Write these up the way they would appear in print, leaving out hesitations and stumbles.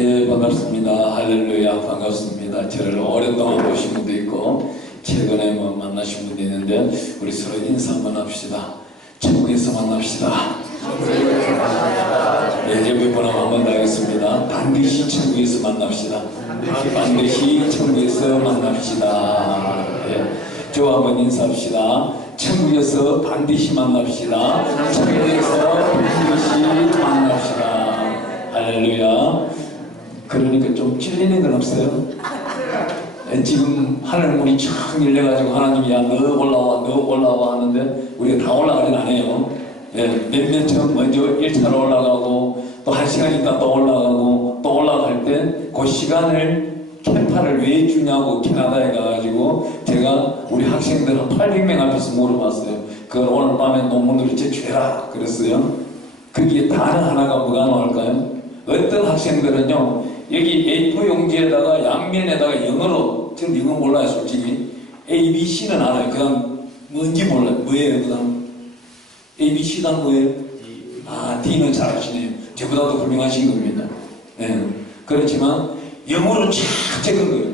예, 반갑습니다. 할렐루야, 반갑습니다. 저를 오랫동안 보신 분도 있고 최근에 만나신 분도 있는데 우리 서로 인사 한번 합시다. 천국에서 만납시다. 예, 제비 번호 한번 더 하겠습니다. 반드시 천국에서 만납시다. 반드시 천국에서 만납시다. 예, 저와 한번 인사합시다. 천국에서 반드시 만납시다. 천국에서 반드시 만납시다. 할렐루야. 그러니까 좀 찔리는 건 없어요? 지금 하늘문이 쫙 열려가지고 하나님이 야 너 올라와 너 올라와 하는데 우리가 다 올라가진 않아요. 예, 몇몇 점 먼저 1차로 올라가고 또 1시간 있다 또 올라가고 또 올라갈 때 그 시간을 캠파를 왜 주냐고 캐나다에 가가지고 제가 우리 학생들 한 800명 앞에서 물어봤어요. 그걸 오늘 밤에 논문으로 제출해라 그랬어요. 거기에 단어 하나가 뭐가 나올까요? 어떤 학생들은요 여기 A4 용지에다가 양면에다가 영어로 전 이거 몰라요 솔직히 A, B, C는 알아요. 그 다음 뭔지 몰라요. 뭐예요 그 다음 A, B, C 다음 뭐예요? D. 아 D는 잘 아시네요. 저보다도 훌륭하신 겁니다. 네. 그렇지만 영어로 쫙 적은 거예요.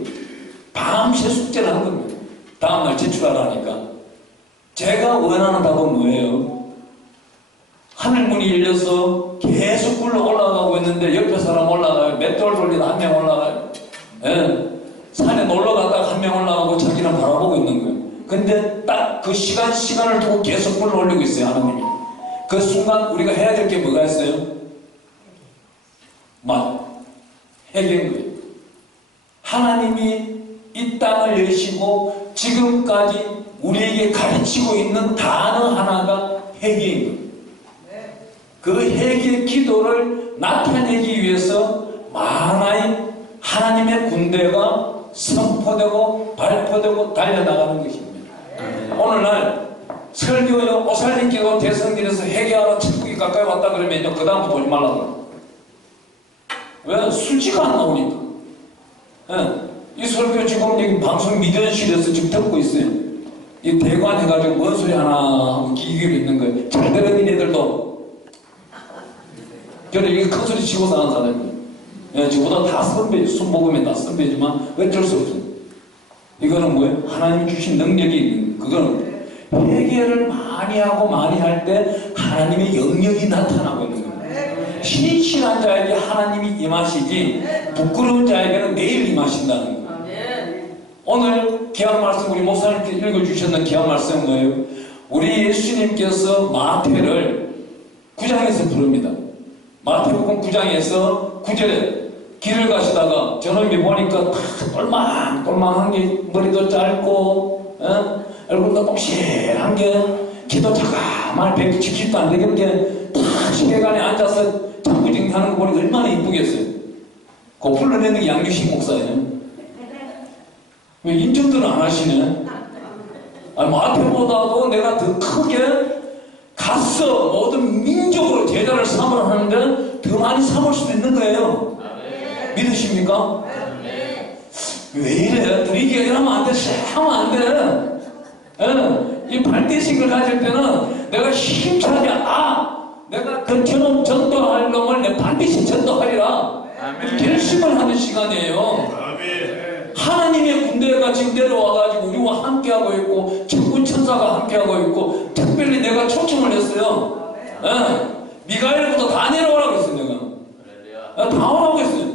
밤새 숙제를 한 겁니다. 다음날 제출하라니까. 제가 원하는 답은 뭐예요? 하늘문이 열려서 계속 굴러 올라가고 있는데 옆에 사람 올라가요. 맷돌 돌리다 한 명 올라가요. 예. 산에 놀러 갔다가 한 명 올라가고 자기는 바라보고 있는 거예요. 근데 딱 그 시간을 두고 계속 굴러 올리고 있어요. 하나님이. 그 순간 우리가 해야 될 게 뭐가 있어요? 막 해결인 거예요. 하나님이 이 땅을 여시고 지금까지 우리에게 가르치고 있는 단어 하나가 회개인 거예요. 그 회개 기도를 나타내기 위해서 만화의 하나님의 군대가 선포되고 발표되고 달려나가는 것입니다. 오늘날 설교요 오살림교도 대성길에서 회개하러 천국이 가까이 왔다 그러면요 그 다음부터 보지 말라고. 왜? 수지가 안 나오니까. 예. 이 설교 지금 여기 방송 미디어실에서 지금 듣고 있어요. 이 대관 해가지고 뭔 소리 하나 하고 기기로 있는 거예요. 잘 들은 애들도 저는 이게 큰 소리 치고 사는 사람이에요. 예, 저보다 다 선배지, 손 먹으면 다 선배지만 어쩔 수 없어요. 이거는 뭐예요? 하나님이 주신 능력이 있는 그거는 회개를 많이 하고 많이 할 때 하나님의 영역이 나타나고 있는 거예요. 신실한 자에게 하나님이 임하시지 부끄러운 자에게는 내일 임하신다는 거예요. 오늘 귀한 말씀 우리 목사님께서 읽어주셨는 귀한 말씀은 뭐예요? 우리 예수님께서 마태를 9장에서 부릅니다. 마태복음 9장에서 9절에 길을 가시다가 저놈이 보니까 다 똘망똘망한 게 머리도 짧고 얼굴도 똥실한 게 키도 작아만 170도 안 되게 다 시계관에 앉아서 장구쟁하는 거 보니 얼마나 이쁘겠어요. 그거 불러내는 게 양규식 목사예요. 왜 인정들은 안 하시네? 마태보다도 내가 더 크게 가서 모든 민족으로 제자를 삼으라 하는데 더 많이 삼을 수도 있는 거예요. 믿으십니까? 왜 이래? 분위기가 이러면 안 돼. 하면 안 돼. 이 발대식을 가질 때는 내가 힘차게 내가 그 저놈 전도할 놈을 내가 반드시 전도하리라. 결심을 하는 시간이에요. 하나님의 군대가 지금 내려와가지고 우리와 함께하고 있고 천군 천사가 함께하고 있고 특별히 내가 초청을 했어요. 미가엘부터 다 내려오라고 했어요. 내가 다 오라고 했어요.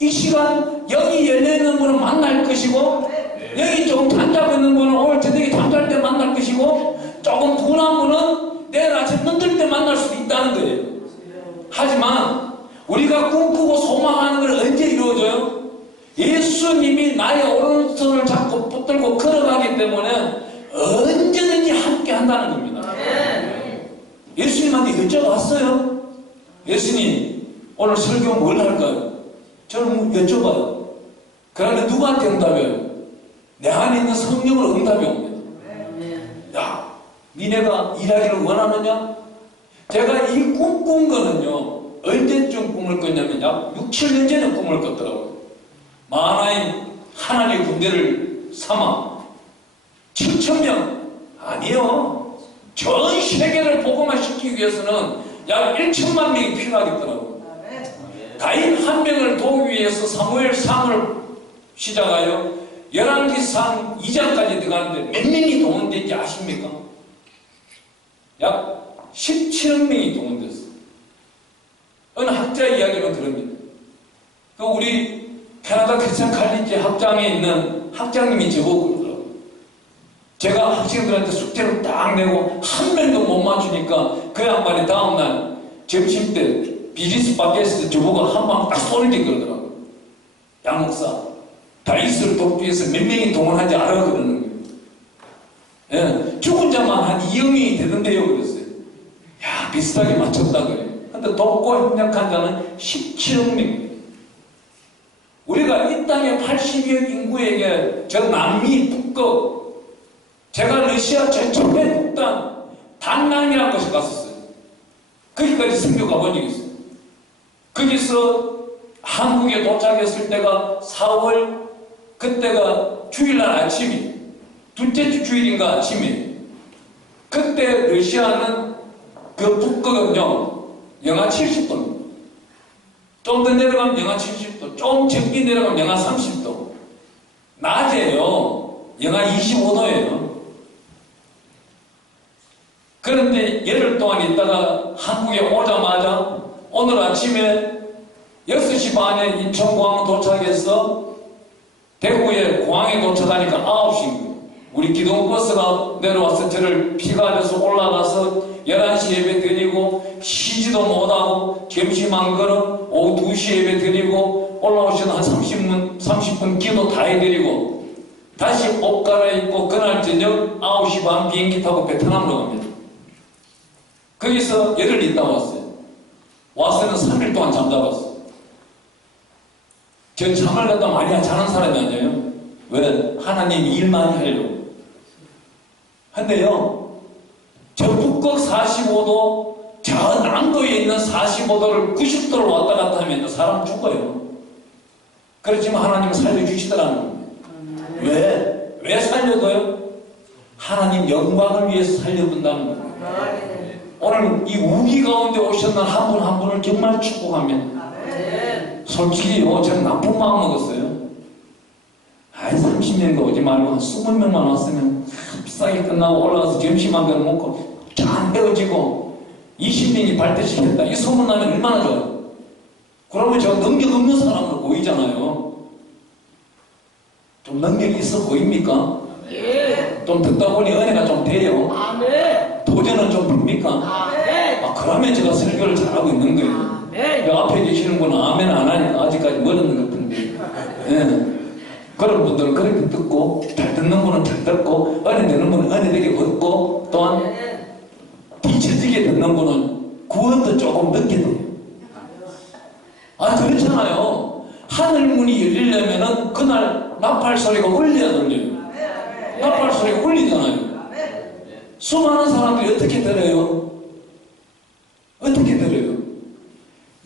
이 시간 여기 열려있는 분은 만날 것이고 여기 조금 잠자고 있는 분은 오늘 저녁에 잠잘 때 만날 것이고 조금 둔한 분은 내일 아침 눈 뜰 때 만날 수도 있다는 거예요. 하지만 우리가 꿈꾸고 소망하는 걸 언제 이루어져요? 예수님이 나의 오른손을 잡고 붙들고 걸어가기 때문에 언제든지 함께 한다는 겁니다. 예수님한테 여쭤봤어요. 예수님 오늘 설교 뭘 할까요? 저는 여쭤봐요. 그러면 누구한테 응답해요? 내 안에 있는 성령으로 응답이 옵니다. 야, 니네가 일하기를 원하느냐? 제가 이 꿈꾼 거는요 언제쯤 꿈을 꿨냐면 약 6, 7년 전에 꿈을 꿨더라고요. 만화의 하나님의 군대를 삼아 7,000명 아니요 전 세계를 복음화 시키기 위해서는 약 1천만 명이 필요하겠더라고요. 다윗 한 명을 도우기 위해서 사무엘상을 시작하여 열왕기상 2장까지 들어가는데 몇 명이 동원된지 아십니까? 약 17억 명이 동원됐어요. 어느 학자 이야기만 들읍니다. 그 우리 캐나다 크리스천 칼리지 학장에 있는 학장님이 저보고 그러더라고요. 제가 학생들한테 숙제를 딱 내고 한 명도 못 맞추니까 그 양반이 다음날 점심 때 비즈니스 밖에서 저보고 한 방 딱 쏘는게 그러더라고요. 양 목사, 다윗을 돕기 위해서 몇 명이 동원하지 않아 그러는 거예요. 예, 죽은 자만 한 2억 명이 되던데요 그랬어요. 야, 비슷하게 맞췄다 그래요. 근데 돕고 협력한 자는 17억 명. 우리가 이 땅에 80억 인구에게 저 남미, 북극, 제가 러시아 최초의 북단 단남이라는 곳에 갔었어요. 거기까지 선교 가본 적이 있어요. 거기서 한국에 도착했을 때가 4월, 그때가 주일날 아침이, 둘째 주 주일인가 아침이. 그때 러시아는 그 북극은요, 영하 70도입니다. 좀 더 내려가면 영하 70도, 좀 적게 내려가면 영하 30도. 낮에요, 영하 25도예요. 그런데 열흘 동안 있다가 한국에 오자마자 오늘 아침에 6시 반에 인천공항 도착해서 대구에 공항에 도착하니까 9시인 우리 기동버스가 내려와서 저를 피가려서 올라가서 11시 예배 드리고 쉬지도 못하고 점심 안 걸어 오후 2시 예배 드리고 올라오시는 한 30분 기도 다 해드리고 다시 옷 갈아입고 그날 저녁 9시 반 비행기 타고 베트남으로 갑니다. 거기서 열흘 있다 왔어요. 와서는 3일 동안 잠자봤어요. 전 잠을 갖다 많이 자는 사람이 아니에요. 왜? 하나님이 일 많이 하려고. 근데요, 저 북극 45도, 저 남도에 있는 45도를 90도를 왔다 갔다 하면 사람 죽어요. 그렇지만 하나님은 살려주시더라는 겁니다. 왜? 왜 살려둬요? 하나님 영광을 위해서 살려둔다는 겁니다. 오늘 이 우기 가운데 오셨는 한 분 한 분을 정말 축복합니다. 솔직히요, 저는 나쁜 마음 먹었어요. 30명도 오지 말고 한 20명만 왔으면 비싸게 끝나고 올라가서 점심 한 그릇 먹고 짠 헤어지고 20명이 발대시켰다. 이 소문나면 얼마나 좋아요. 그러면 저 능력 없는 사람으로 보이잖아요. 좀 능력이 있어 보입니까? 좀 듣다 보니 은혜가 좀 돼요. 도전은 좀 됩니까? 그러면 제가 설교를 잘하고 있는 거예요. 앞에 계시는 분은 아멘 안 하니까 아직까지 멀었는 것 같은데. 예. 그런 분들은 그렇게 듣고, 잘 듣는 분은 잘 듣고, 은혜 되는 분은 은혜 되게 얻고, 또한 뒤처지게 듣는 분은 구원도 조금 늦게 돼요. 그렇잖아요. 하늘문이 열리려면은 그날 나팔 소리가 울려야 들려요. 나팔 소리가 울리잖아요. 수많은 사람들이 어떻게 들어요? 어떻게 들어요?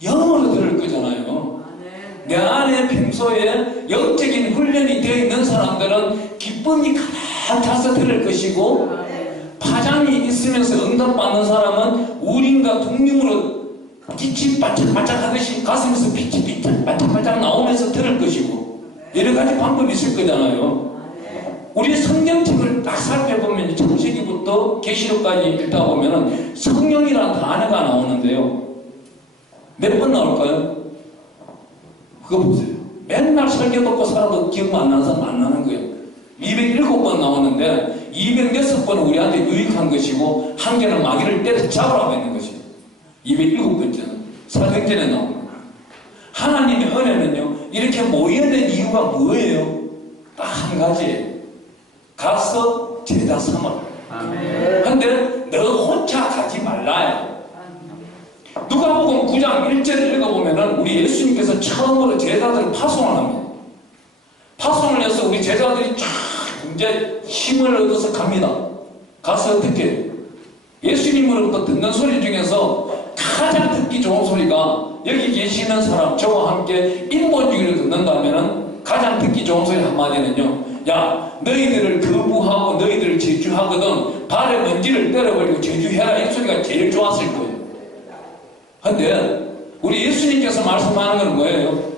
영어로 들을 거잖아요. 내 안에 평소에 영적인 훈련이 되어 있는 사람들은 기쁨이 가득 차서 들을 것이고, 파장이 있으면서 응답받는 사람은 우린과 동력으로 빛이 반짝반짝 하듯이 가슴에서 빛이 반짝반짝 나오면서 들을 것이고, 여러 가지 방법이 있을 거잖아요. 우리 성경책을 딱 살펴보면 창세기부터 계시록까지 읽다 보면은 성령이라는 단어가 나오는데요. 몇 번 나올까요? 그거 보세요. 맨날 설교 듣고 살아도 기억 안 나는 사람 안 나는 거예요. 207번 나오는데 206번은 우리한테 유익한 것이고 한 개는 마귀를 때려 잡으라고 있는 것이에요. 207번째는 사도행전에 나옵니다. 하나님의 은혜는요, 이렇게 모여낸 이유가 뭐예요? 딱 한 가지예요. 가서 제자 삼으라. 근데 너 혼자 가지 말라요. 누가복음 9장 1절을 읽어보면은 우리 예수님께서 처음으로 제자들을 파송을 합니다. 파송을 해서 우리 제자들이 쫙 이제 힘을 얻어서 갑니다. 가서 어떻게? 예수님으로부터 듣는 소리 중에서 가장 듣기 좋은 소리가 여기 계시는 사람, 저와 함께 인본주의를 듣는다면은 가장 듣기 좋은 소리 한마디는요, 야, 너희들을 거부하고 너희들을 저주하거든 발에 먼지를 때려버리고 저주해라. 이 소리가 제일 좋았을 거예요. 근데 우리 예수님께서 말씀하는 건 뭐예요?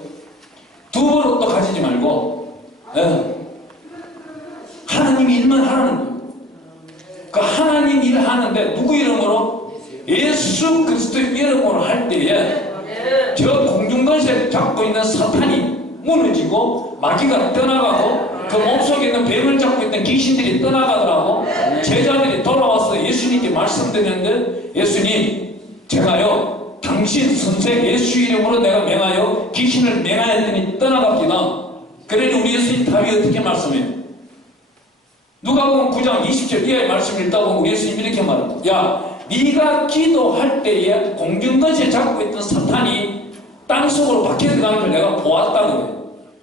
두 버릇도 가지지 말고, 예. 하나님 일만 하라는 거예요. 그 하나님 일 하는데 누구 이름으로? 예수 그리스도 이름으로 할 때에 저 공중권세 잡고 있는 사탄이 무너지고 마귀가 떠나가고 그 몸속에 있는 뱀을 잡고 있던 귀신들이 떠나가더라고. 제자들이 돌아와서 예수님께 말씀드렸는데, 예수님, 제가요 당신 선생 예수 이름으로 내가 명하여 귀신을 맹하였더니 떠나갑니다. 그러니 우리 예수님 답이 어떻게 말씀해요? 누가복음 9장 20절 이하의 말씀을 읽다 보면 우리 예수님 이렇게 말합니다. 야, 네가 기도할 때에 공중권세 잡고 있던 사탄이 땅속으로 박혀 들어가는 걸 내가 보았다는 거예요.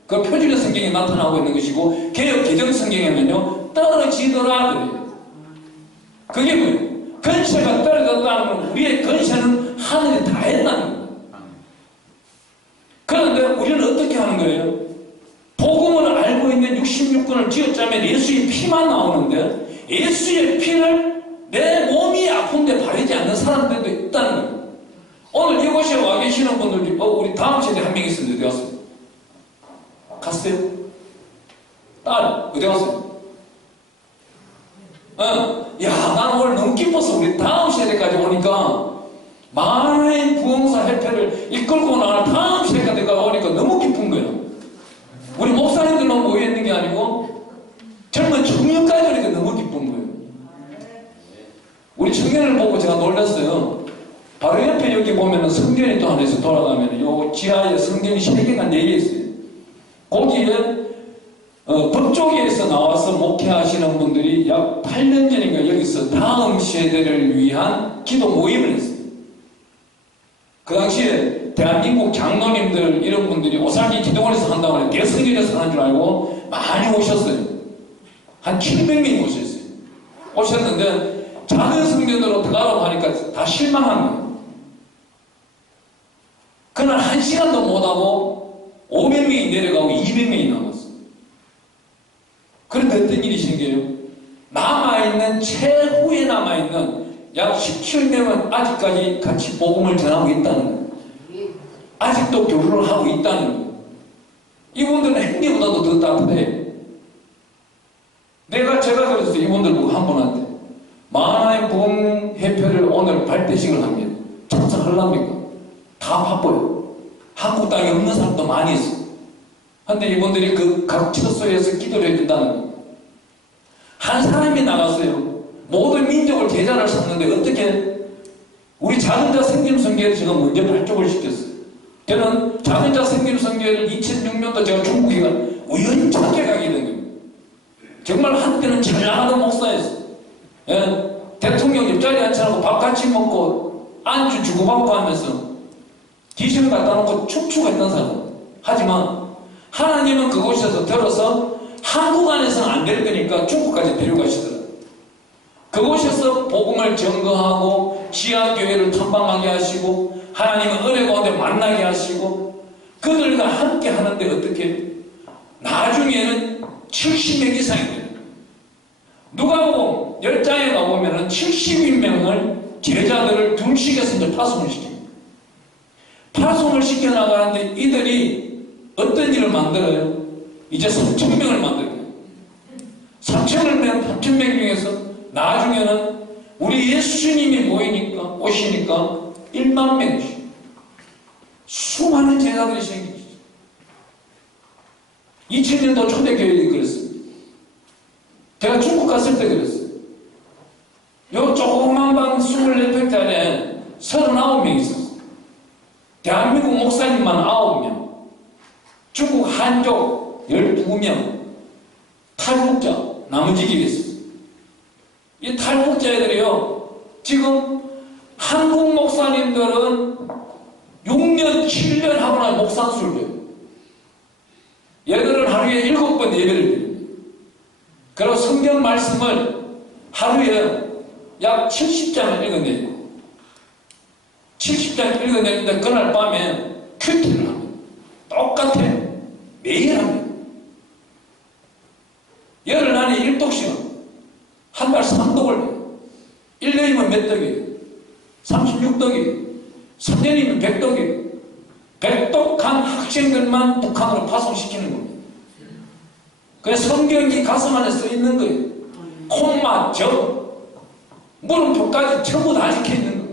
그 표준의 성경에 나타나고 있는 것이고, 개역 개정 성경에는요 떨어지더라 그래요. 그게 뭐예요? 권세가 떨어졌다는 건 우리의 권세는 하늘이 다 했다는 거예요. 그런데 우리는 어떻게 하는 거예요? 복음을 알고 있는 66권을 쥐어짜면 예수의 피만 나오는데, 예수의 피를 내 몸이 아픈데 바르지 않는 사람들도 있다는 거예요. 오늘 이곳에 와 계시는 분들이 우리 다음 세대 한 명 있었는데 어디 갔어요? 갔어요? 딸 어디 갔어요? 야, 난 오늘 너무 기뻐서 우리 다음 세대까지 오니까 만화의 부흥사 협회를 이끌고 나가는 다음 세대가 오니까 너무 기쁜 거예요. 우리 목사님들만 모여있는 게 아니고 젊은 청년까지 오니까 너무 기쁜 거예요. 우리 청년을 보고 제가 놀랐어요. 바로 옆에 여기 보면은 성전이 또 안에서 돌아가면 요 지하에 성전이 3개가 4개 있어요. 거기에 법조계에서 나와서 목회하시는 분들이 약 8년 전인가 여기서 다음 세대를 위한 기도 모임을 했어요. 그 당시에 대한민국 장로님들 이런 분들이 오살기 기도원에서 한다고 해서 대성전에서 하는 줄 알고 많이 오셨어요. 한 700명이 오셨어요. 오셨는데 작은 성전으로 들어가라고 하니까 다 실망한 거예요. 그날 1시간도 못하고 500명이 내려가고 200명이 남았어요. 그런데 어떤 일이 생겨요? 남아있는 최후에 남아있는 약 17명은 아직까지 같이 복음을 전하고 있다는 거예요. 아직도 교류를 하고 있다는 거예요. 이분들은 행리보다도 더 따뜻해요. 제가 그랬어요. 이분들 보고 한 분한테 만화의 부흥협회를 오늘 발대식을 합니다. 참석하려합니까? 다 바빠요. 한국 땅에 없는 사람도 많이 있어요. 근데 이분들이 그 각 처소에서 기도를 해준다는 거예요. 한 사람이 나갔어요. 모든 민족을 제자를 삼는데 어떻게 우리 작은자 생김성교회를 제가 먼저 발족을 시켰어요. 저는 작은자 생김성교회를 2006년도 제가 중국에 우연찮게 가게 된 거예요. 정말 한때는 잘 나가던 목사였어요. 예? 대통령 옆자리에 앉혀놓고 밥 같이 먹고 안주 주고받고 하면서 기신을 갖다 놓고 춤추고 했던 사람. 하지만 하나님은 그곳에서 들어서 한국 안에서는 안 될 거니까 중국까지 데려가시더라고요. 그곳에서 복음을 증거하고 지하교회를 탐방하게 하시고 하나님은 은혜 가운데 만나게 하시고 그들과 함께 하는데 어떻게 나중에는 70명 이상이 돼요. 누가복음 10장에 가보면 70인명을 제자들을 둘씩해서 이제 파송을 시킵니다. 파송을 시켜나가는데 이들이 어떤 일을 만들어요? 이제 3,000명을 만들어요. 3,000명 중에서 나중에는 우리 예수님이 오시니까 1만 명씩 수많은 제자들이 생기죠. 2000년도 초대교회에 그랬습니다. 제가 중국 갔을 때 그랬어요. 요 조그만 방 24평짜리에 39명 있었어요. 대한민국 목사님만 9명, 중국 한족 12명, 탈북자 나머지게 있었어요. 이 탈북자들이요, 지금 한국 목사님들은 6년, 7년 하고 나면 목상수를 줘요. 얘들은 하루에 7번 예배를 드려요. 그리고 성경 말씀을 하루에 약 70장을 읽어내요. 70장 읽어내는데 그날 밤에 큐티를 합니다. 똑같아. 매일 합니다. 열흘 안에 1독씩은 한 달 3독을 해요. 1년이면 몇 덕이에요? 36덕이에요. 3년이면 100덕이에요. 똑똑한 학생들만 북한으로 파송시키는 겁니다. 그래서 성경이 가슴 안에 써 있는 거예요. 콤마, 점, 물음표까지 전부 다 적혀 있는 거예요.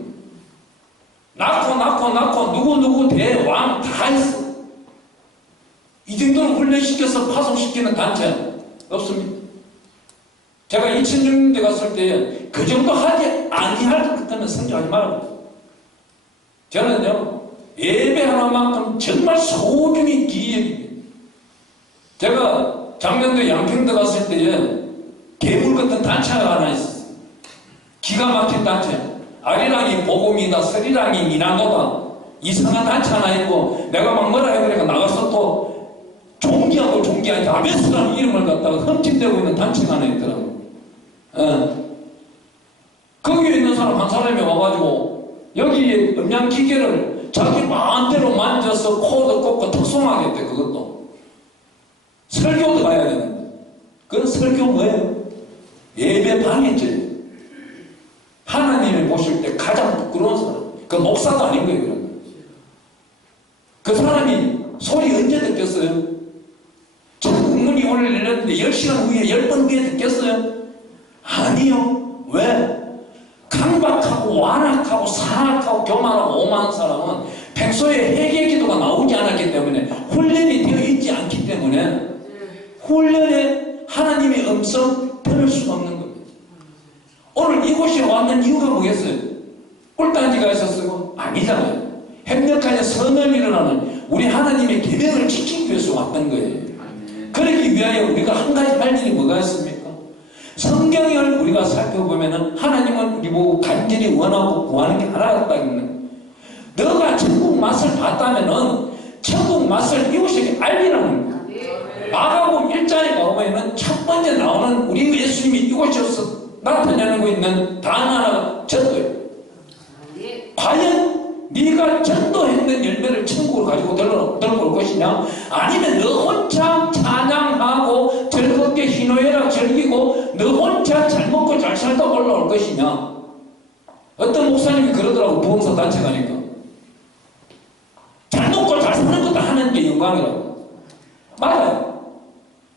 낳고 누구 대왕 다 있어. 이 정도로 훈련시켜서 파송시키는 단체 없습니다. 제가 2006년대 갔을 때 그 정도 하지 아니할 것 같으면 선교하지 말라고. 저는요, 예배 하나만큼 정말 소중히 기억이. 제가 작년도에 양평도 갔을 때 괴물 같은 단체가 하나 있었어요. 기가 막힌 단체. 아리랑이 복음이다, 서리랑이 미나노다. 이상한 단체 하나 있고, 내가 막 뭐라 해보니까 나가서 또 종기하고 종기하니 아베스라는 이름을 갖다가 흠집되고 있는 단체가 하나 있더라고요. 거기에 있는 사람 한 사람이 와가지고 여기 음향기계를 자기 마음대로 만져서 코도 꽂고 특송하겠대. 그것도 설교도 가야 되는데, 그 설교 뭐예요? 예배 방해죄. 하나님을 보실 때 가장 부끄러운 사람, 그 목사도 아닌 거예요. 그러면 그 사람이 소리 언제 듣겠어요? 천국문이 오늘 열렸는데 10시간 후에 10번 후에 듣겠어요? 아니요. 왜? 강박하고 완악하고 사악하고 교만하고 오만한 사람은 평소에 회개 기도가 나오지 않았기 때문에, 훈련이 되어 있지 않기 때문에 훈련에 하나님의 음성 들을 수가 없는 겁니다. 오늘 이곳에 왔는 이유가 뭐겠어요? 꿀단지가 있었어요? 아니잖아요. 협력하여 선을 일어나는 우리 하나님의 계명을 지키기 위해서 왔던 거예요. 그러기 위하여 우리가 한 가지 할 일이 뭐가 있습니까? 성경을 우리가 살펴보면 하나님은 우리 보고 간절히 원하고 구하는 게 하나였다는, 너가 천국 맛을 봤다면은 천국 맛을 이웃에게 알리라는 거예요. 마가복음 1장에 가보면 첫 번째 나오는 우리 예수님이 이곳에서 나타내고 있는 단 하나가 전도예요. 과연 네가 전도했는 열매를 천국으로 가지고 들고 올 것이냐, 아니면 너 혼자 찬양하고 즐겁게 희노애락 즐기고 너 혼자 잘 먹고 잘 살다 올라올 것이냐. 어떤 목사님이 그러더라고. 부흥사 단체 가니까 잘 먹고 잘 사는 것도 하는 게 영광이라고. 맞아요.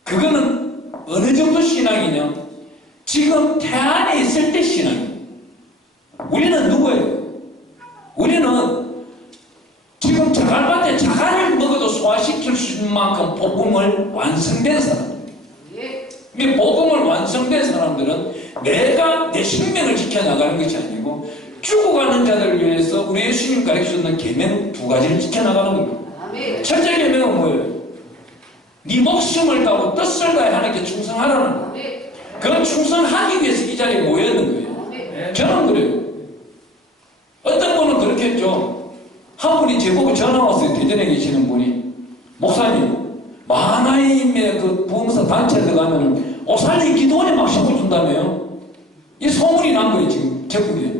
그거는 어느 정도 신앙이냐, 지금 태안에 있을 때 신앙이에요. 우리는 누구예요? 우리는 지금 자갈밭에 자갈을 먹어도 소화시킬 수 있는 만큼 복음을 완성된 사람입니다. 이 복음을 완성된 사람들은 내가 내 생명을 지켜나가는 것이 아니고 죽어가는 자들을 위해서 우리 예수님 가르치셨는 계명 두 가지를 지켜나가는 겁니다. 첫째 계명은 뭐예요? 네 목숨을 다하고 뜻을 다해 하나님께 충성하라는 거예요. 그 충성하기 위해서 이 자리에 모였는 거예요. 저는 그래요. 어떤 분은 그렇게 했죠. 한 분이 제보고 전화 왔어요. 대전에 계시는 분이, 목사님, 마하나임의 그 부흥사 단체에 들어가면 오살리 기도원에 막 심어준다며요. 이 소문이 난 거예요. 지금 전국에.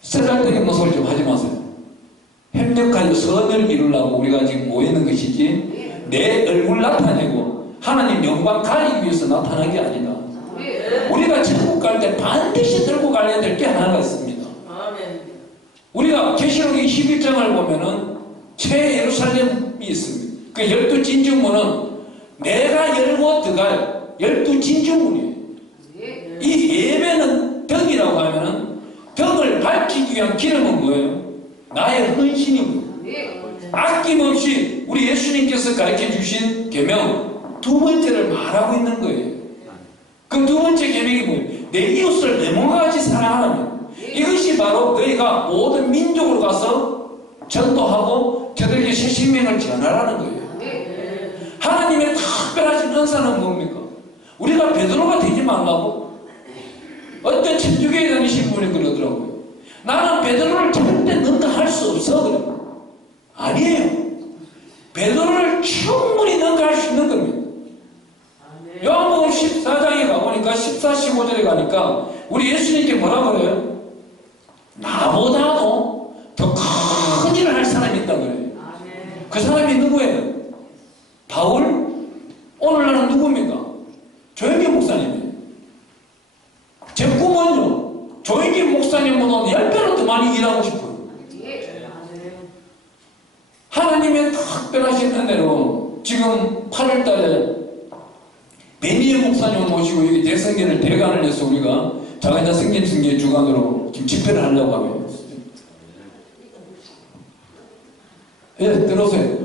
쓰잘데기 없는 소리 좀 하지 마세요. 협력하여 선을 이루려고 우리가 지금 모이는 것이지, 내 얼굴 나타내고 하나님 영광 가리기 위해서 나타난 게 아니다. 우리가 천국 갈 때 반드시 들고 가야 될 게 하나가 있습니다. 우리가 계시록 21장을 보면은 최예루살렘이 있습니다. 그 12진주문은 내가 열고 들어갈 12진주문이에요. 이 예배는 덕이라고 하면은, 덕을 밝히기 위한 기름은 뭐예요? 나의 헌신입니다. 아낌없이 우리 예수님께서 가르쳐 주신 계명 두 번째를 말하고 있는 거예요. 그 두 번째 계명이 뭐예요? 내 이웃을 내 몸과 같이 사랑하라는, 이것이 바로 너희가 모든 민족으로 가서 전도하고 저들에게 새 생명을 전하라는 거예요. 하나님의 특별하신 은사는 뭡니까? 우리가 베드로가 되지 말라고. 어떤 천주교에 다니신 분이 그러더라고요. 나는 베드로를 절대 능가할 수 없어. 그래. 아니에요. 베드로를 충분히 능가할 수 있는 겁니다. 요한복음 14장에 가보니까 14, 15절에 가니까 우리 예수님께 뭐라 그래요? 나보다도 더 큰 일을 할 사람이 있다 그래요. 그 사람이 누구예요? 바울? 오늘날은 누굽니까? 조영기 목사님이에요. 제 꿈은요, 조영기 목사님보다 10배로 더 많이 일하고 싶어요. 같은 대로 지금 8월 달에 베니에 목사님을 모시고 여기 대성전을 대관을 해서 우리가 자가자 성김성계 주관으로 지금 집회를 하려고 하고 있어요. 예, 들어오세요.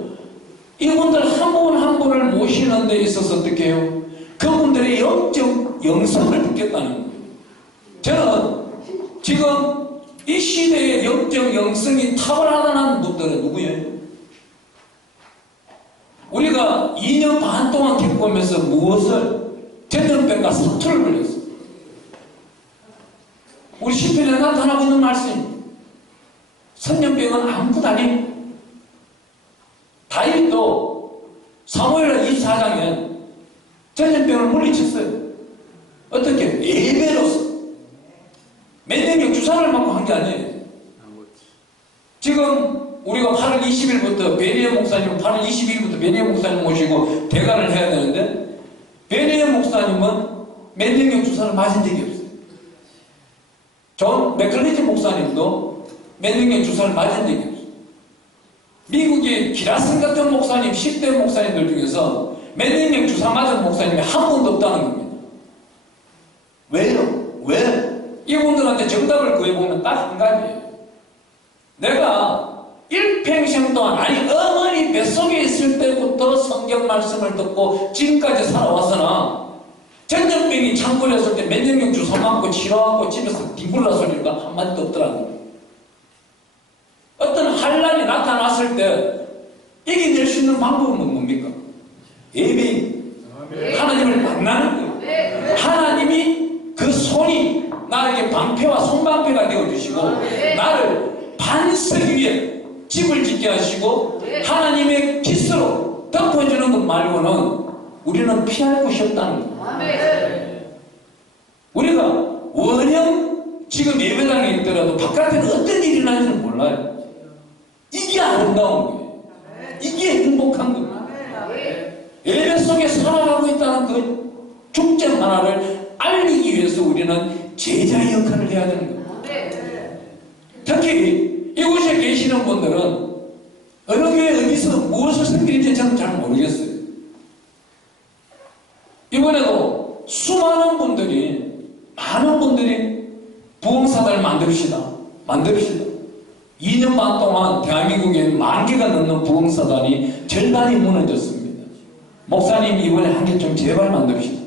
이분들 한 분 한 분을 모시는 데 있어서 어떻게 해요? 그분들의 영적 영성을 듣겠다는 거예요. 저는 지금 이 시대의 영적 영성이 탁월하다는 분들은 누구예요? 우리가 2년 반 동안 겪으면서 무엇을? 전염병과 사투를 걸렸어. 우리 시편에 나타나고 있는 말씀. 전염병은 아무것도 아니에요. 다윗도 사무엘 24장에 전염병을 물리쳤어요. 어떻게? 예배로서. 맨정력 주사를 맞고 한 게 아니에요. 지금 우리가 8월 20일부터 베니에 목사님, 8월 22일부터 베니에 목사님 모시고 대관을 해야 되는데 베니에 목사님은 맨정력 주사를 맞은 적이 없어요. 존 맥클리지 목사님도 맨정력 주사를 맞은 적이 없어요. 미국의 기라슨 같은 목사님, 10대 목사님들 중에서 맨정력 주사 맞은 목사님이 한 번도 없다는 겁니다. 왜요? 왜? 이분들한테 정답을 구해보면 딱 한 가지예요. 내가 일평생 동안, 아니 어머니 뱃속에 있을 때부터 성경 말씀을 듣고 지금까지 살아왔으나 전염병이 창궐했을 때 맨정력 주사 맞고 치료하고 집에서 뒹굴러 소리가 한마디도 없더라는 거예요. 어떤 환란이 나타났을 때 이겨낼 수 있는 방법은 뭡니까? 예배입니다. 하나님을 만나는 거예요. 하나님이 그 손이 나에게 방패와 손방패가 되어주시고 나를 반석 위에 집을 짓게 하시고 하나님의 기스로 덮어주는 것 말고는 우리는 피할 곳이 없다는 거예요. 우리가 원형 지금 예배당에 있더라도 바깥에는 어떤 일이 일어나는지는 몰라요. 이게 아름다운 거예요. 이게 행복한 겁니다. 예배 속에 살아가고 있다는 그 중점 하나를 알리기 위해서 우리는 제자의 역할을 해야 되는 겁니다. 특히 이곳에 계시는 분들은 어느 교회 어디서 무엇을 섬기는지 저는 잘 모르겠어요. 이번에도 수많은 분들이, 많은 분들이 부흥사단을 만듭시다. 2년 반 동안 대한민국에 10,000개가 넘는 부흥사단이 절반이 무너졌습니다. 목사님 이번에 한 개 좀 제발 만듭시다.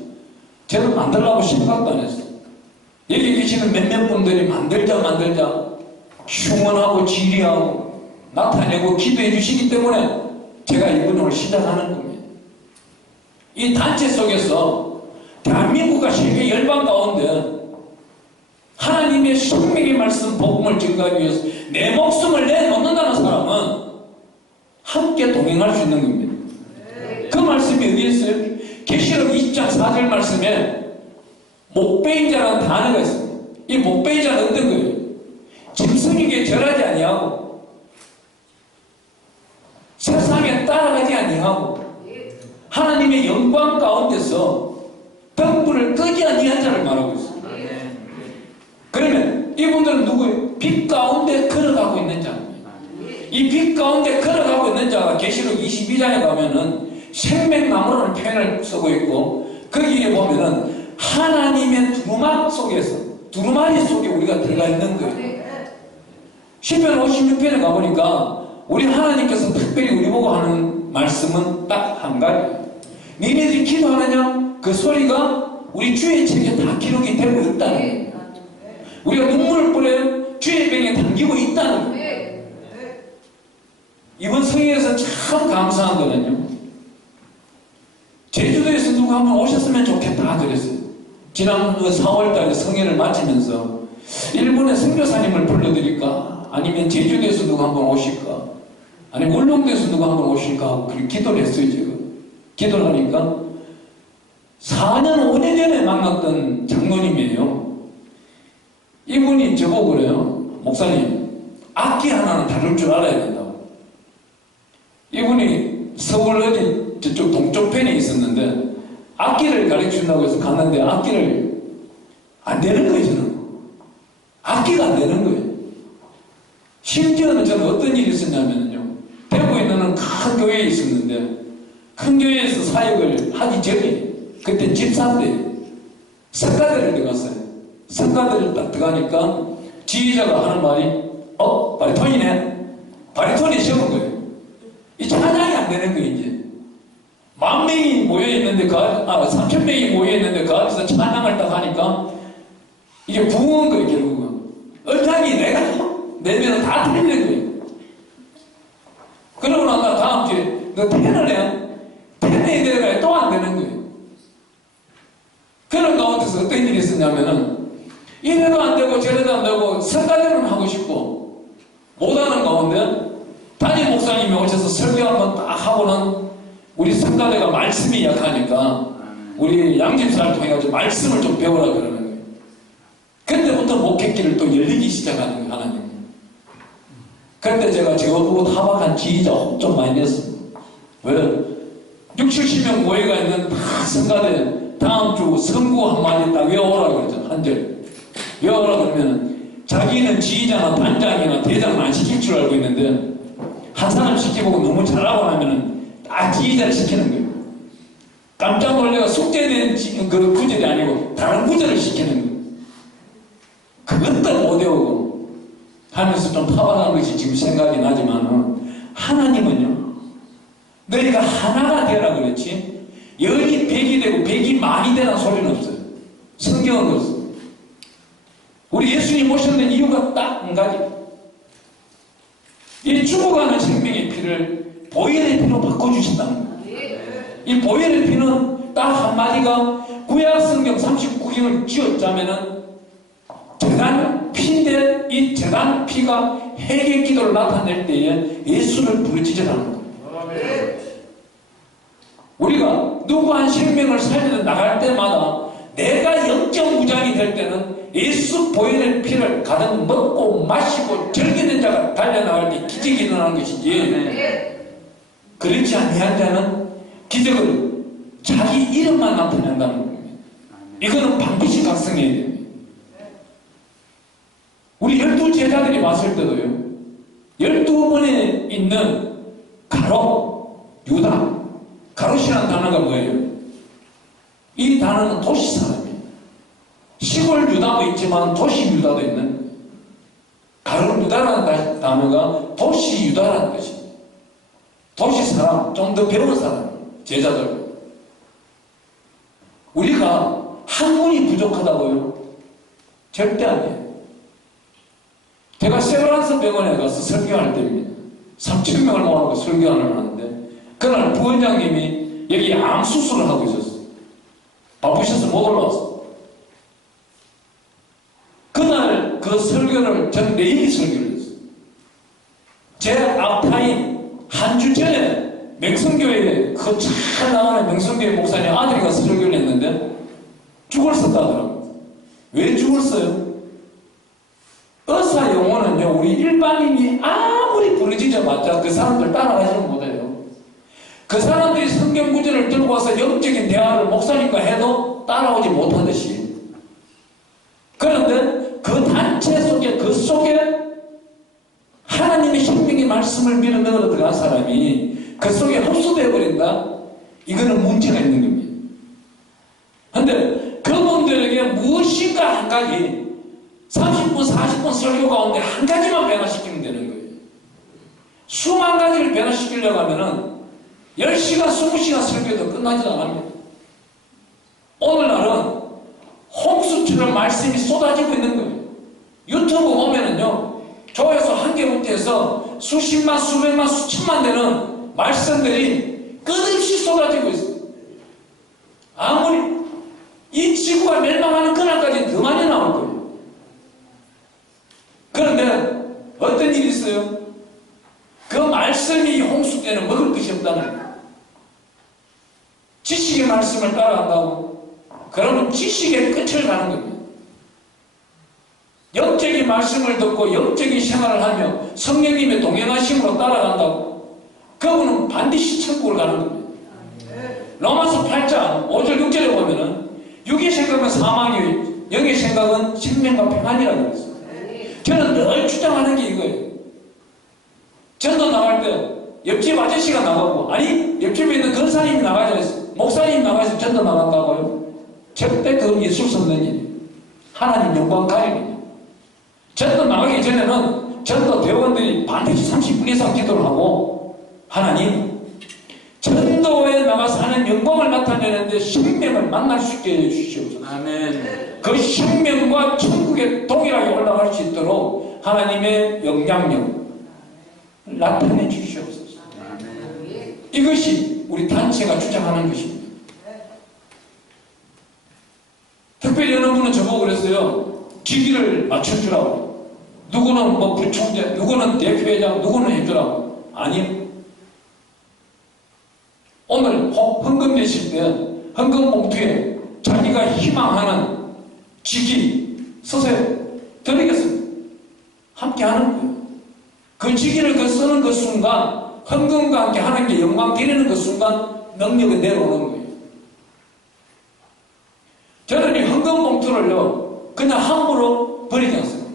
저는 만들려고 생각도 안 했어요. 여기 계시는 몇몇 분들이 만들자 흉언하고 지리하고 나타내고 기도해 주시기 때문에 제가 이번을 시작하는 겁니다. 이 단체 속에서 대한민국과 세계 열방 가운데 하나님의 생명의 말씀 복음을 증가하기 위해서 내 목숨을 내놓는다는 사람은 함께 동행할 수 있는 겁니다. 그 말씀이 어디에 있어요? 계시록 2장 4절 말씀에 목배인자라는 단어가 있습니다. 이 목배인자는 어떤 거예요? 짐승에게 절하지 아니하고 세상에 따라가지 아니하고 하나님의 영광 가운데서 덕분을 끄지 아니한 자를 말하고 있습니다. 그러면 이분들은 누구예요? 빛 가운데 걸어가고 있는 자입니다. 이 빛 가운데 걸어가고 있는 자가 계시록 22장에 가면은 생명나무라는 표현을 쓰고 있고 거기에 보면은 하나님의 두루마리 속에 우리가 들어가 있는 거예요. 시편 56편에 가보니까 우리 하나님께서 특별히 우리 보고 하는 말씀은 딱 한 가지예요. 니네들이 기도하느냐? 그 소리가 우리 주의 책에 다 기록이 되고 있다는 거예요. 우리가 눈물을 뿌려 주의 병에 담기고 있다는 거예요. 이번 성회에서 참 감사한 거는요, 제주도에서 누가 한번 오셨으면 좋겠다 그랬어요. 지난 4월달에 성회를 마치면서 일본의 선교사님을 불러드릴까? 아니면 제주도에서 누가 한번 오실까? 아니면 울릉도에서 누가 한번 오실까? 하고 그렇게 기도를 했어요. 지금 기도를 하니까 4년 5년 전에 만났던 장로님이에요. 이분이 저보고 그래요. 목사님, 악기 하나는 다룰 줄 알아야 된다고. 이분이 서울 어디 저쪽 동쪽 편에 있었는데 악기를 가르쳐준다고 해서 갔는데 악기를 안 되는 거예요. 저는 악기가 안 되는 거예요. 심지어는 저는 어떤 일이 있었냐면요, 대구에 있는 큰 큰 교회에 있었는데 큰 교회에서 사역을 하기 전에 그때 집사인데 성가대를 들어갔어요. 성가대를 딱 들어가니까 지휘자가 하는 말이 바리톤이네. 바리톤이 시험은 거예요. 이 찬양이 안 되는 거예요. 이제 10,000명이 모여있는데 3,000명이 모여있는데 그 앞에서 찬양을 딱 하니까 이게 부흥한 거예요. 결국은 얼짱이 내가 내면 다 틀리는 거예요. 그러고 나서 다음 주에 너 텐을 해. 텐에 내려가야 또 안 되는 거예요. 그런 가운데서 어떤 일이 있었냐면은 이래도 안 되고 저래도 안 되고 성가대는 하고 싶고 못하는 가운데 담임 목사님이 오셔서 설교 한번 딱 하고는 우리 성가대가 말씀이 약하니까 우리 양집사를 통해가지고 말씀을 좀 배우라 그러는 거예요. 그때부터 목회길을 또 열리기 시작하는 거예요. 하나님. 그런데 제가 저보고 타박한 지휘자 혼 좀 많이 냈습니다. 왜? 60~70명 모여가 있는 다 성가대 다음 주 성구 한마디 딱 외워오라 그러죠. 한 절. 외워오라 그러면 자기는 지휘자나 단장이나 대장은 안 시킬 줄 알고 있는데 한 사람 시켜보고 너무 잘하고 나면은 딱 지휘자를 시키는 거예요. 깜짝 놀래가 숙제된 그 구절이 아니고 다른 구절을 시키는 거예요. 그것도 못 외우고 하면서 좀 타박한 것이 지금 생각이 나지만 하나님은요 너희가 하나가 되라 그랬지 열이 100이 되고 100이 많이 되라는 소리는 없어요. 성경은 그렇습니다. 우리 예수님 오셨는 이유가 딱 한 가지. 이 죽어가는 생명의 피를 보혈의 피로 바꿔주신다는 거예요. 이 보혈의 피는 딱 한마디가 구약성경 39경을 지었자면은 재단 피인데 이 재단 피가 회개 기도를 나타낼 때에 예수를 부르짖으라는 거예요. 우리가 누구 한 생명을 살리러 나갈 때마다 내가 영적 무장이 될 때는 예수 보혈의 피를 가득 먹고 마시고 절기된 자가 달려나갈 때 기적이 일어나는 것이지 그렇지 아니한 자는 기적을 자기 이름만 나타낸다는 겁니다. 이거는 반드시 각성해야 됩니다. 우리 12제자들이 왔을 때도요 12번에 있는 가롯, 유다 가롯이라는 단어가 뭐예요? 이 단어는 도시 사람이에요. 시골 유다도 있지만 도시 유다도 있는 가롯 유다라는 단어가 도시 유다라는 것입니다. 도시 사람, 좀 더 배운 사람, 제자들. 우리가 학문이 부족하다고요? 절대 아니에요. 제가 세브란스 병원에 가서 설교할 때입니다. 3,000명을 모아놓고 설교를 하는데 그날 부원장님이 여기 암 수술을 하고 있었어요. 바쁘셔서 못 올라왔어요. 그날 그 설교를 전 내일이 설교를 했어요. 제 앞타임 한 주 전에 맹성교회에 그 잘 나가는 맹성교회 목사님 아들이 가서 설교를 했는데 죽을 썼다더라고요. 왜 죽을 써요? 의사 용어는요 우리 일반인이 아무리 부르짖어봤자 그 사람들 따라가지는 못해요. 그 사람들이 성경 구절을 들고 와서 영적인 대화를 목사님과 해도 따라오지 못하듯이 그런데 그 단체 속에 그 속에 하나님의 생명의 말씀을 밀어 넣어 들어간 사람이 그 속에 흡수되어 버린다? 이거는 문제가 있는 겁니다. 그런데 그분들에게 무엇인가 한 가지 30분, 40분 설교 가운데 한 가지만 변화시키면 되는 거예요. 수만 가지를 변화시키려고 하면은 10시간, 20시간 설교도 끝나지도 않습니다. 오늘날은 홍수처럼 말씀이 쏟아지고 있는 거예요. 유튜브 보면은요, 조회수 한 개부터 해서 수십만, 수백만, 수천만 되는 말씀들이 끝없이 쏟아지고 있어요. 아무리 이 지구가 멸망하는 그날까지 더 많이 나올 거예요. 그런데 어떤 일이 있어요? 그 말씀이 홍수 때는 먹을 것이 없다는 거예요. 지식의 말씀을 따라간다고 그러면 지식의 끝을 가는 겁니다. 영적인 말씀을 듣고 영적인 생활을 하며 성령님의 동행하심으로 따라간다고 그분은 반드시 천국을 가는 겁니다. 로마서 8장 5절 6절에 보면은 육의 생각은 사망이요 영의 생각은 생명과 평안이라고 그랬어요. 저는 늘 주장하는 게 이거예요. 전도 나갈 때 옆집 아저씨가 나가고, 아니 옆집에 있는 권사님이 나가야지, 목사님이 나가야지 전도 나간다고요? 절대 그건 있을 수 없는 일이에요. 하나님 영광 가리니. 전도 나가기 전에는 전도 대원들이 반드시 30분 이상 기도를 하고, 하나님 전도에 나가서 하는 영광을 나타내는데 생명을 만날 수 있게 해주시옵소서. 아멘. 그 생명과 천국에 동일하게 올라갈 수 있도록 하나님의 영향력 나타내 주시옵소서. 이것이 우리 단체가 주장하는 것입니다. 특별히 어느 분은 저보고 그랬어요. 직위를 맞춰주라고. 누구는 뭐 부총재, 누구는 대표회장, 누구는 해주라고. 아니요. 오늘 헌금 내실 때 헌금 봉투에 자기가 희망하는 직위 쓰세요. 드리겠습니다. 함께 하는 거예요. 그 직위를 쓰는 그 순간, 헌금과 함께 하는 게 영광 드리는 그 순간 능력이 내려오는 거예요. 저는 이 헌금 봉투를요, 그냥 함부로 버리지 않습니다.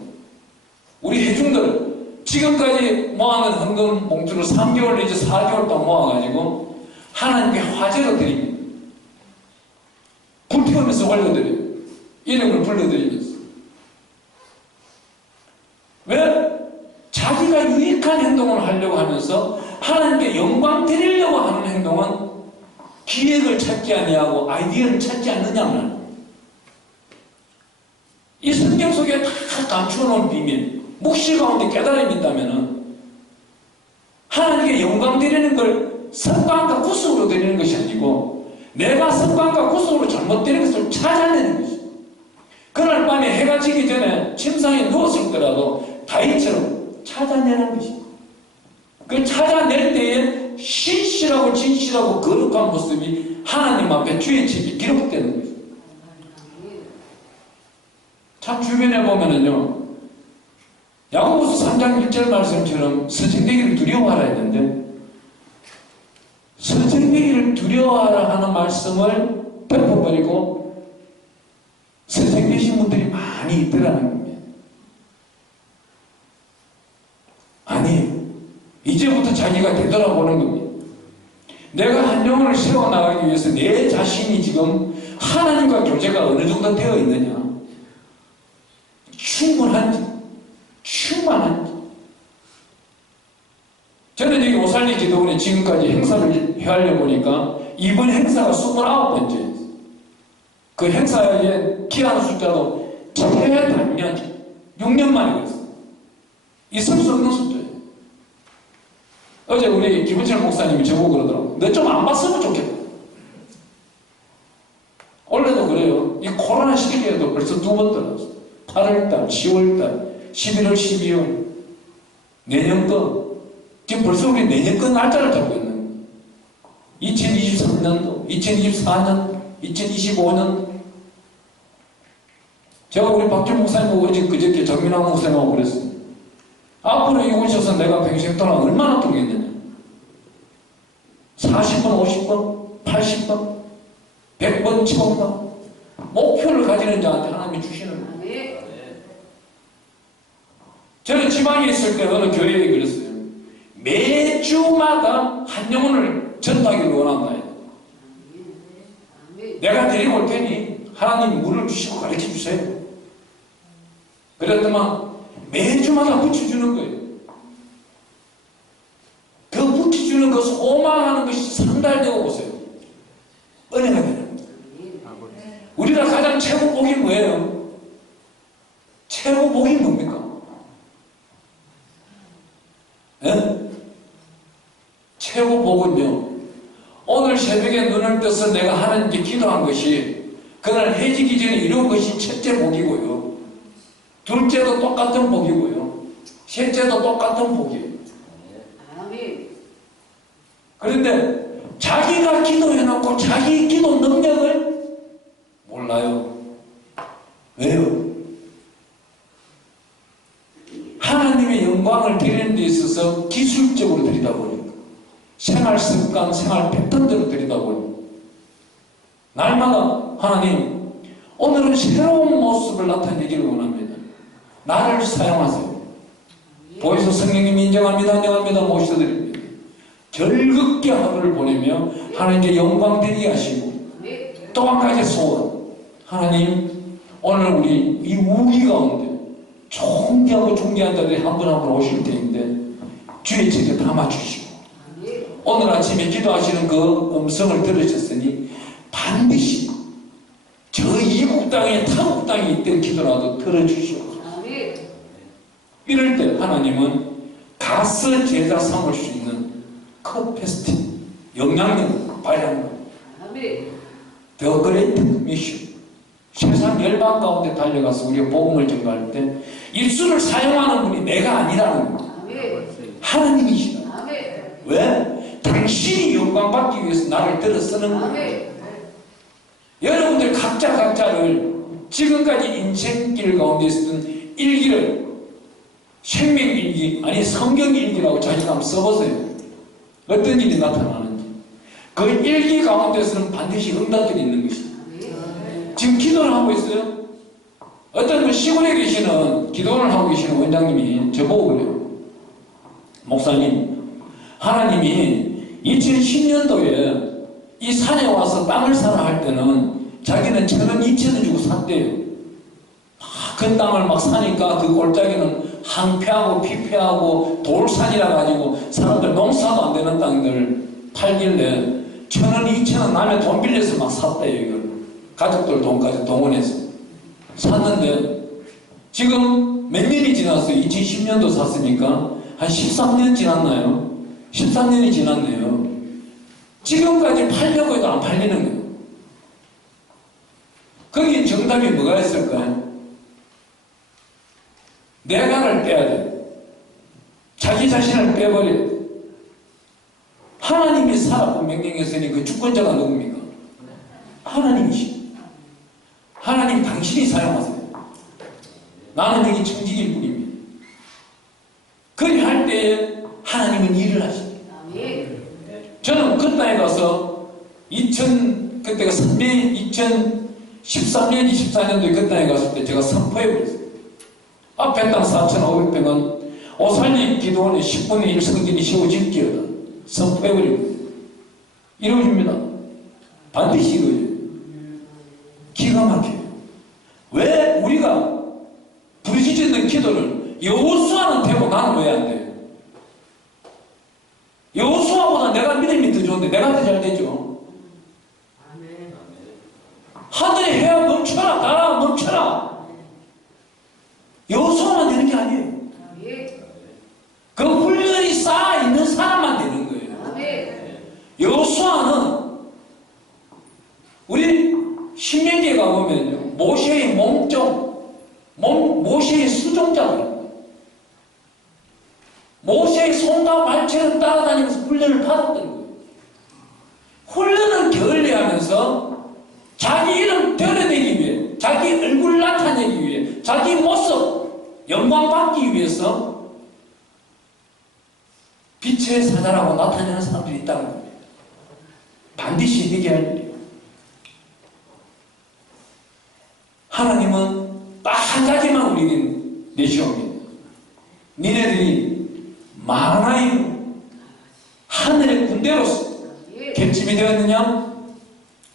우리 회중들, 지금까지 모아놓은 헌금 봉투를 3개월 내지 4개월 동안 모아가지고 하나님께 화제로 드립니다. 불태우면서 올려드려요. 이름을 불러드리면서. 왜? 자기가 유익한 행동을 하려고 하면서 하나님께 영광 드리려고 하는 행동은 기획을 찾지 아니하고 아이디어를 찾지 않느냐는, 이 성경 속에 다 감추어놓은 비밀, 묵시 가운데 깨달음이 있다면 하나님께 영광 드리는 걸 성광과 구속으로 드리는 것이 아니고 내가 성광과 구속으로 잘못 드린 것을 찾아내는 것이죠. 그날 밤에 해가 지기 전에 침상에 누웠을 때라도 다윗처럼 찾아내는 것이고, 그 찾아낼 때에 신실하고 진실하고 거룩한 모습이 하나님 앞에 주의 책이 기록되는 것이죠. 참 주변에 보면은요, 야고보서 3장 1절 말씀처럼 선생되기를 두려워하라 했는데, 선생되기를 두려워하라 하는 말씀을 덮어버리고 선생되신 분들이 많이 있더라는 겁니다. 아니, 이제부터 자기가 되돌아보는 겁니다. 내가 한 영혼을 세워나가기 위해서 내 자신이 지금 하나님과 교제가 어느 정도 되어 있느냐, 충만한지. 저는 여기 오살리 기도원에 지금까지 행사를 헤아려 보니까 이번 행사가 29번째였어요. 그 행사의 기한 숫자도 최단면 6년 만에 그랬어요. 있을 수 없는 숫자예요. 어제 우리 김은철 목사님이 저보고 그러더라고요. 너 좀 안 봤으면 좋겠다. 원래도 그래요. 이 코로나 시기에도 벌써 2번 들어왔어요. 8월달, 10월달, 11월, 12월. 내년 거. 지금 벌써 우리 내년 거 날짜를 잡고 있는 거예요. 2023년도, 2024년, 2025년. 제가 우리 박준 목사님하고 어제 그저께 정민환 목사님하고 그랬어요. 앞으로 이 오셔서 내가 평생 동안 얼마나 동겠느냐. 40번, 50번, 80번, 100번, 1000번. 목표를 가지는 자한테 하나님이 주시는 거예요. 저는 지방에 있을 때 어느 교회에 그랬어요. 매주마다 한 영혼을 전도하기를 원한다. 내가 데리고 올 테니 하나님 물을 주시고 가르쳐 주세요. 그랬더만 매주마다 붙여주는 거예요. 그 붙여주는 것, 소망하는 것이 상달되고 보세요. 은혜가 되는 거예요. 우리가 가장 최고 복이 뭐예요? 최고 복이 뭡니까? 예? 최고 복은요, 오늘 새벽에 눈을 떠서 내가 하나님께 기도한 것이 그날 해지기 전에 이룬 것이 첫째 복이고요, 둘째도 똑같은 복이고요, 셋째도 똑같은 복이에요. 그런데 자기가 기도해놓고 자기 기도 능력을 몰라요. 왜요? 하나님의 영광을 드리는 데 있어서 기술적으로 드리다 보니까, 생활 습관, 생활 패턴대로 드리다 보니까, 날마다 하나님, 오늘은 새로운 모습을 나타내기를 원합니다. 나를 사용하세요. 보이소 성령님 인정합니다. 모셔드립니다. 즐겁게 하루를 보내며 하나님께 영광 드리게 하시고, 또 한 가지 소원, 하나님 오늘 우리 이 우기 가운데 존귀하고 존귀한 자들이 한 분 한 분 오실 때인데 주의 책에 담아주시고, 오늘 아침에 기도하시는 그 음성을 들으셨으니 반드시 저 이국 땅에 타국 땅에 있던 기도라도 들어주시옵소서. 이럴 때 하나님은 가서 제자 삼을 수 있는 커패시티, 영향력 발휘하는 더 그레이트 미션, 세상 열방 가운데 달려가서 우리가 복음을 전가할 때 입술을 사용하는 분이 내가 아니라는 거예요. 하나님이시다. 왜? 당신이 영광 받기 위해서 나를 들어 쓰는 거예요. 여러분들 각자를 지금까지 인생길 가운데 있었던 일기를 생명일기, 아니 성경일기라고 자기가 한번 써보세요. 어떤 일이 나타나는지. 그 일기 가운데서는 반드시 응답들이 있는 것이다. 지금 기도를 하고 있어요. 어떤 분 시골에 계시는, 기도를 하고 계시는 원장님이 저보고 그래요. 목사님, 하나님이 2010년도에 이 산에 와서 땅을 사라 할 때는 자기는 1,000원, 2,000원 주고 샀대요. 그 땅을 막 사니까 그 골짜기는 항폐하고 피폐하고 돌산이라 가지고 사람들 농사도 안 되는 땅들 팔길래 1,000원, 2,000원 남의 돈 빌려서 막 샀대요. 이걸 가족들 돈까지 동원해서 샀는데 지금 몇 년이 지났어요. 2010년도 샀으니까 한 13년 지났나요? 13년이 지났네요. 지금까지 팔려고 해도 안 팔리는 거예요. 거기 정답이 뭐가 있을까요? 내가를 빼야 돼. 자기 자신을 빼버려야 돼. 하나님이 사라고 명령했으니 그 주권자가 누굽니까? 하나님이시. 하나님 당신이 사용하세요. 나는 여기 청지기일 뿐입니다. 그리 할 때에 하나님은 일을 하십니다. 저는 그 땅에 가서 그때가 2013년, 24년도에 그 땅에 갔을 때 제가 선포해버렸어요. 앞에 땅 4,500평은 오살리 기도원의 10분의 1 성전이 세워질지어다. 선포해버립니다. 이루어집니다. 반드시 이루어져요. 기가 막혀요. 왜 우리가 부르짖는 기도를 여호수아는 되고 나는 왜 안 돼요? 여호수아보다 내가 믿음이 더 좋은데 내가 더 잘 되죠. 하늘의 해야 멈춰라, 나라 멈춰라. 여호수아만 되는 게 아니에요. 그 훈련이 쌓아 있는 사람만 되는 거예요. 여호수아는 우리 신명기에 가보면요, 모세의 몸종, 모세의 수종자가 모세의 손과 발처럼 따라다니면서 훈련을 받았던 거예요. 훈련을 게을리하면서 자기 이름 드러내기 위해, 자기 얼굴 나타내기 위해, 자기 모습 영광 받기 위해서 빛의 사자라고 나타내는 사람들이 있다는 겁니다. 반드시 되게 할 일이에요. 하나님은 딱 한 가지만 우리에게 내시옵니다. 니네들이 만하의 하늘의 군대로서 객침이 되었느냐?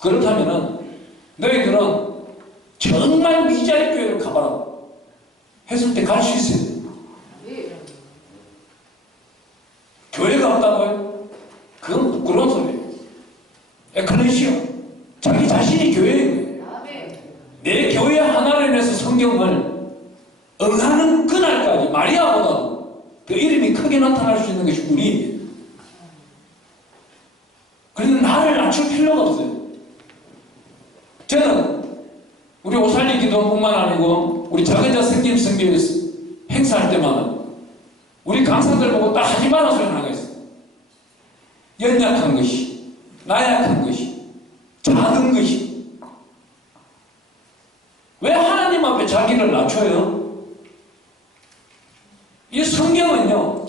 그렇다면 너희들은 정말 미자리 교회를 가봐라 했을 때 갈 수 있어요. 교회가 없다고요? 그건 부끄러운 소리예요. 에클레시아, 자기 자신이 교회예요. 내 교회 하나를 위해서 성경을 응하는 그날까지 마리아보다도 그 이름이 크게 나타날 수 있는 것이 우리입니다. 그래서 나를 낮출 필요가 없어요. 저는 우리 오살리 기도뿐만 아니고 우리 작은 자 성김 성교회 행사할 때마다 우리 강사들 보고 딱 하지 말아 소리 하나 있어요. 연약한 것이, 나약한 것이, 작은 것이. 왜 하나님 앞에 자기를 낮춰요? 이 성경은요,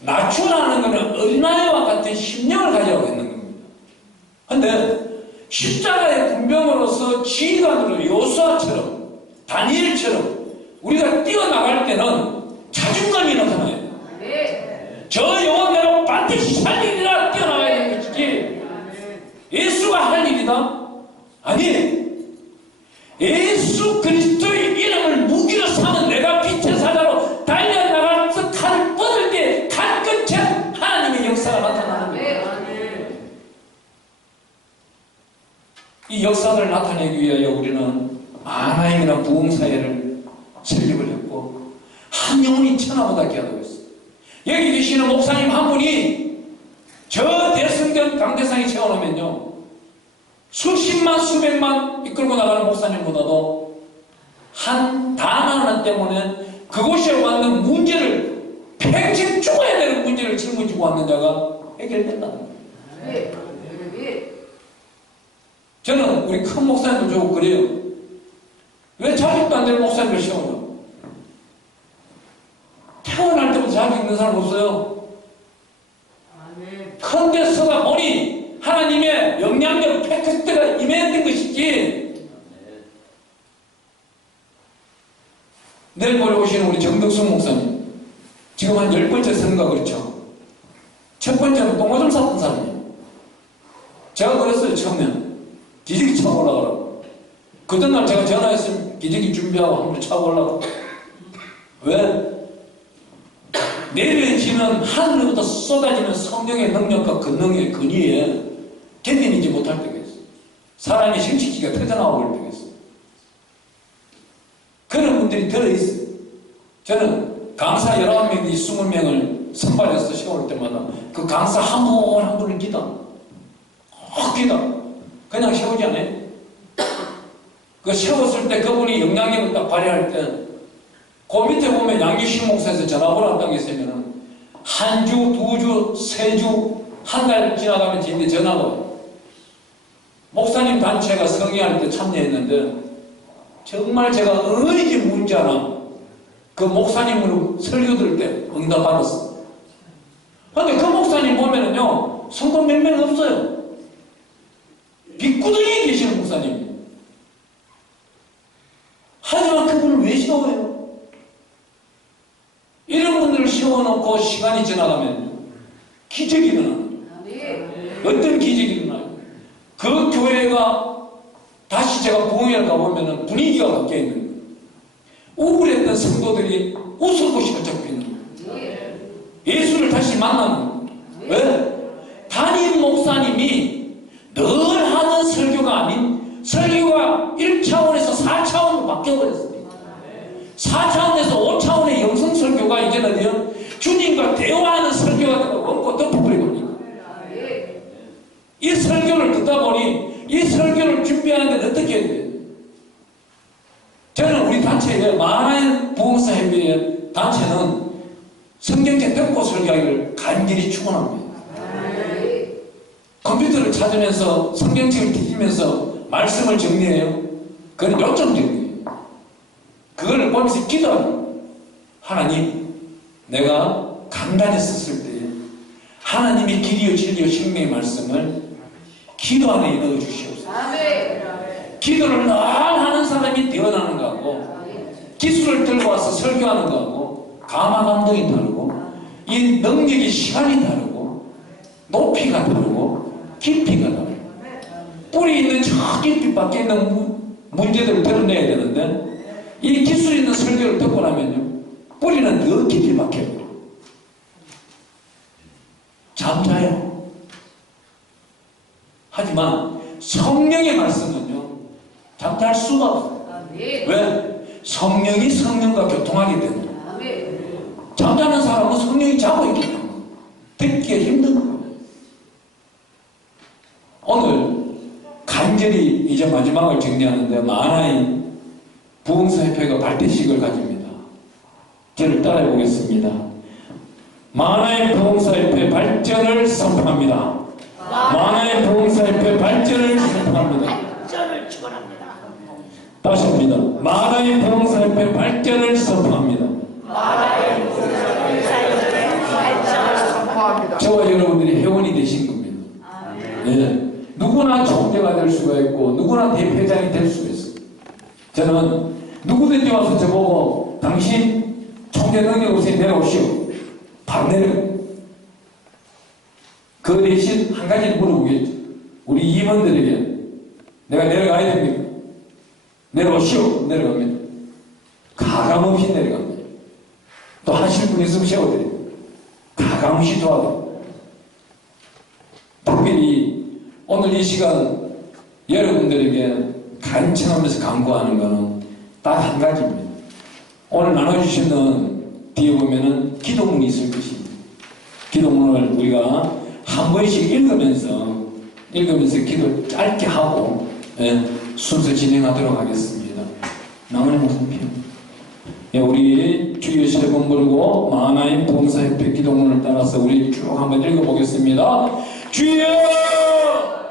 낮추라는 것은 어린아이와 같은 심령을 가지라고 있는 겁니다. 그런데 십자가의 군병으로서 지휘관으로 여호수아처럼 다니엘처럼 우리가 뛰어나갈 때는 자존감이 나타나요. 저 영혼대로 반드시 살리리라 겁니다. 아니, 예수 그리스도의 이름을 무기로 삼은 내가 빛의 사자로 달려나가면서 칼을 뻗을 때 칼 끝에 하나님의 역사가 나타나는 거예요. 이 역사를 나타내기 위하여 우리는 마하나임이라는 부흥사회를 설립을 했고 한 영혼이 천하보다 귀하다고 했어요. 여기 계시는 목사님 한 분이 저 대승경 강대상에 채워놓으면요 수십만 수백만 이끌고 나가는 목사님보다도 한 단 하나 때문에 그곳에 왔는 문제를 평생 죽어야 되는 문제를 짊어지고 왔는 자가 해결된다는 거예요. 저는 우리 큰 목사님도 좋고 그래요. 왜 자격도 안 되는 목사님을 세워요? 태어날 때부터 자격 있는 사람 없어요. 큰 데 서다 보니 하나님의 영향력 팩트가 임했던 것이지. 내일 모레 오시는 우리 정덕순 목사님 지금 한 10번째 선가 그렇죠? 첫 번째는 똥오줌 쌌던 사람이에요. 제가 그랬어요. 처음에는 기저귀 차고 올라가라고. 그 전날 제가 전화했으면 기저귀 준비하고 한 번 차고 올라가고. 왜? 내려지는 하늘로부터 쏟아지는 성령의 능력과 권능의 근위에 견디지 못할 때가 있어요. 사람의 심식기가 터져나와 버릴 때가 있어요. 그런 분들이 들어있어요. 저는 강사 19명이 20명을 선발해서 세울 때마다 그 강사 한 분 한 분을 기다. 기다. 그냥 세우지 않아요. 그 세웠을 때 그분이 영향력을 딱 발휘할 때 그 밑에 보면 양규식 목사에서 전화번호 한 단계 있으면 한 주, 두 주, 세 주, 한 달 지나가면 저한테 전화가 와요. 목사님 단체가 성의할 때 참여했는데 정말 제가 어느 집 문자나 그 목사님으로 설교 들을 때 응답 받았어요. 근데 그 목사님 보면은요 성공 몇 명 없어요. 빗구덩이에 계시는 목사님. 하지만 그분을 왜 세워요? 이런 분들을 세워놓고 시간이 지나가면 기적이 일어나요. 어떤 기적이 일어나요? 그 교회가 다시 제가 부흥회를 가보면 분위기가 바뀌어 있는 거예요. 우울했던 성도들이 웃을 곳이 붙잡고 있는 거예요. 예수를 다시 만나는 거예요. 왜? 담임 목사님이 늘 하는 설교가 아닌 설교가 1차원에서 4차원으로 바뀌어버렸습니다. 4차원에서 5차원의 영성 설교가 이제는요 주님과 대화하는 설교가 되고 원고 덮어버리거든요. 이 설교를 듣다 보니 이 설교를 준비하는 데 어떻게 해야 돼요? 저는 우리 단체에 마하나임 부흥사협의회 단체는 성경책 벽고 설교하기를 간절히 축원합니다. 컴퓨터를 찾으면서 성경책을 뒤지면서 말씀을 정리해요. 그건 요점 정리예요. 그걸 보면서 기도합니다. 하나님, 내가 간단히 썼을 때 하나님의 길이요 진리요 생명의 말씀을 기도 안에 넣어 주시옵소서. 기도를 늘 하는 사람이 되어나는 거하고 기술을 들고 와서 설교하는 거하고 감화 감동이 다르고 이 능력의 시간이 다르고 높이가 다르고 깊이가 다르고 뿌리 있는 저 깊이 밖에 있는 문제들을 드러내야 되는데 이 기술 있는 설교를 듣고 나면요 뿌리는 더 깊이 박혀요. 잠자요. 하지만 성령의 말씀은요 잠잘 수가 없어요. 왜? 성령이 성령과 교통하게 되는 거예요. 잠자는 사람은 성령이 자고 있기 때문에 듣기가 힘든 거예요. 오늘 간절히 이제 마지막을 정리하는데 마하나임 부흥사협회가 발대식을 가집니다. 저를 따라해 보겠습니다. 마하나임 부흥사협회 발전을 선포합니다. 마하나임 부흥사협회 발전을 선포합니다. 발전을 축원합니다. 다시 합니다. 마하나임 부흥사협회 발전을 선포합니다. 마하나임 부흥사협회 발전을 선포합니다. 저와 여러분들이 회원이 되신 겁니다. 네. 누구나 총재가 될 수가 있고 누구나 대표장이 될 수가 있어요. 저는 누구든지 와서 저보고 당신 총재 능력으로 내려오시오. 바로 내려. 그 대신 한 가지를 물어보겠죠. 우리 임원들에게 내가 내려가야 됩니까? 내려오시오. 내려갑니다. 가감없이 내려갑니다. 또 하실 분 있으면 세워드려요. 가감없이 도와드려요. 특별히 오늘 이 시간 여러분들에게 간청하면서 강구하는 것은 딱 한 가지입니다. 오늘 나눠주시는 뒤에 보면은 기도문이 있을 것입니다. 기도문을 우리가 한 번씩 읽으면서 기도 짧게 하고 순서 진행하도록 하겠습니다. 나머지 무슨 필요? 우리 주여 세 번 부르고 마하나임 봉사협회 기도문을 따라서 우리 쭉 한번 읽어보겠습니다. 주여!